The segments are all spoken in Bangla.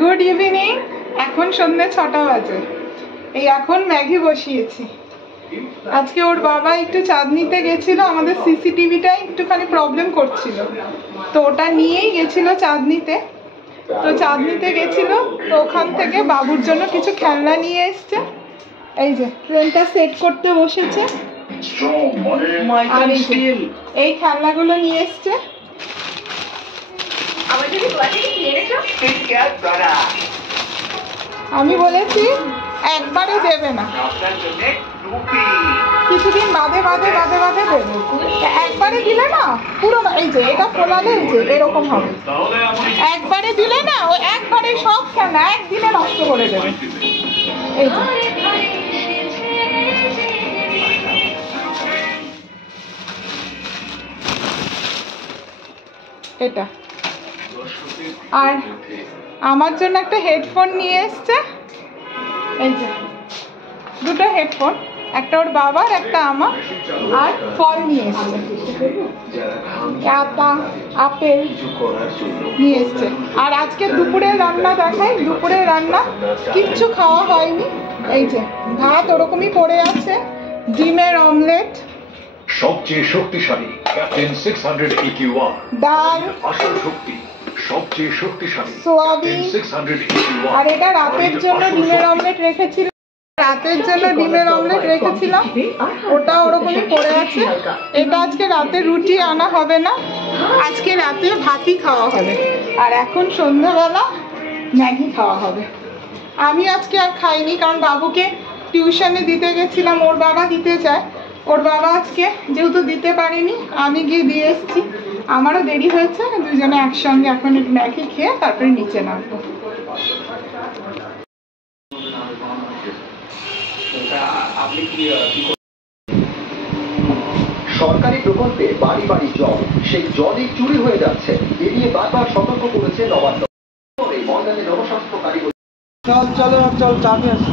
Good evening. এখন সন্ধ্যে 6টা বাজে। এই এখন ম্যাগি বসিয়েছি। আজকে ওর বাবা একটু চাঁদনিতে গেছিল, আমাদের সিসিটিভিটা একটুখানি প্রবলেম করছিল, তো ওটা নিয়েই গেছিল চাঁদনিতে। তো চাঁদনিতে গেছিল, তো ওখান থেকে বাবুর জন্য কিছু খেলনা নিয়ে এসছে। এই যে ট্রেনটা সেট করতে বসেছে, আর এই খেলনাগুলো নিয়ে এসছে। আমি বলেছি একবারে দেবে না, কিছুদিন বাদে বাদে বাদে বাদে দেবে। একবারে দিলে না পুরো, এই যে এটা ফোলালে এই যে এরকম হবে। একবারে দিলে না ও একবারে সব খেলনা একদিনে নষ্ট করে দেবে। এই যে এটা, আর আমার জন্য একটা হেডফোন নিয়ে এসছে। এই যে দুটো হেডফোন, একটা ওর বাবার একটা আমার, আর ফল নিয়ে এসছে, আপেল নিয়ে এসছে। আর আজকে দুপুরের রান্না দেখাই, দুপুরের রান্না কিচ্ছু খাওয়া হয়নি। এই যে ভাত ওরকমই পড়ে আছে, ডিমের অমলেট, সবচেয়ে শক্তিশালী ক্যাপ্টেন 600 AQ1, ডাল, আসল শক্তি সবচেয়ে শক্তিশালী সোয়াবিন। 600 AQ1। আর এটা রাতের জন্য ডিমের অমলেট রেখেছিল, রাতের জন্য ডিমের অমলেট রেখেছিলাম, ওটা ওরকমই পড়ে আছে। এটা আজকে রাতে রুটি আনা হবে না, আজকে রাতে ভাতই খাওয়া হবে। আর এখন সন্ধ্যাবেলা ম্যাগি খাওয়া হবে। আমি আজকে আর খাইনি, কারণ বাবুকে টিউশনে দিতে গেছিলাম, ওর বাবা দিতে চায়। ওর বাবা আজকে যেহেতু দিতে পারিনি, আমি গিয়ে দিয়ে এসেছি। আমারও দেরি হয়েছে, দুজনে একসঙ্গে এখন ম্যাগি খেয়ে তারপরে নিচে নামবো। সরকারি প্রকল্পে বাড়ি বাড়ি জল, সেই জলই চুরি হয়ে যাচ্ছে। এ নিয়ে বারবার সতর্ক করেছে নবান্ন। জনস্বাস্থ্য কারিগরি। চল চলো চল, চাপে আসি।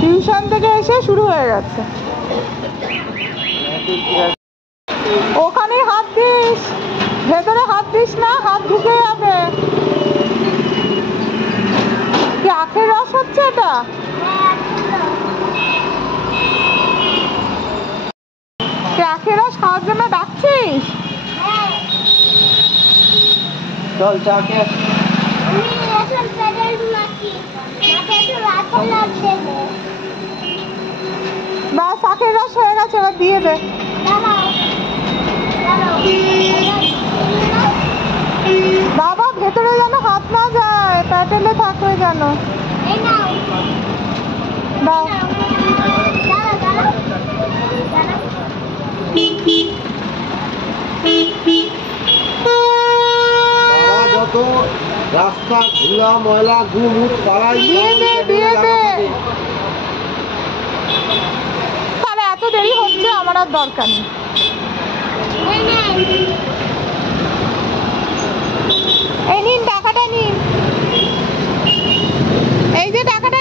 টিউশন থেকে এসে শুরু হয়ে গেছে। ওখানে হাত দিস, ভেতরে হাত দিস না, হাত ঢুকে যাবে। কি আখের রস হচ্ছে এটা? কি আখের রস খাওয়ার জন্য ডাকছিস? চল চাপে আসি। বাস আখের রস হয়ে গেছে, এবার দিয়ে দে। বাবা ভেতরে যেন হাত না যায়, প্যাটেলে থাকবে যেন। দাও। যত রাস্তা ধুলা ময়লা গুমুট পাড়ায় দিয়ে দে, দিয়ে দে। তাহলে এত দেরি হচ্ছে, আমার আর দরকার নেই। এই নিন টাকাটা নিন, এই যে টাকাটা